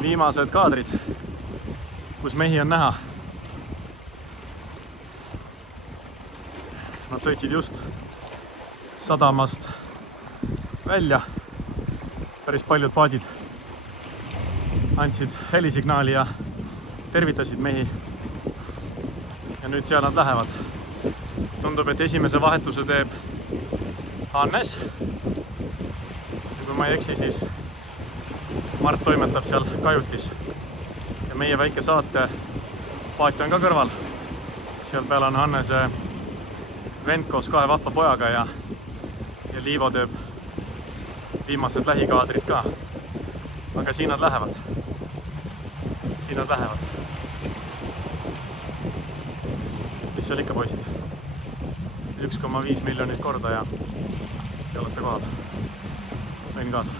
Viimased kaadrid, kus mehi on näha. Nad sõitsid just sadamast välja. Päris paljud paadid andsid helisignaali ja tervitasid mehi. Ja nüüd seal nad lähevad. Tundub, et esimese vahetuse teeb Hannes. Ja kui ma ei eksi, siis Mart toimetab seal kajutis. Ja meie väike saate paat on ka kõrval. Seal peal on Hannese vend koos 2 vahva pojaga ja Liivo teeb viimased lähikaadrid ka. Aga siin nad lähevad. Siin nad lähevad. Mis seal ikka, poisid? 1,5 miljonit korda ja olete kohal. Võin kaasa.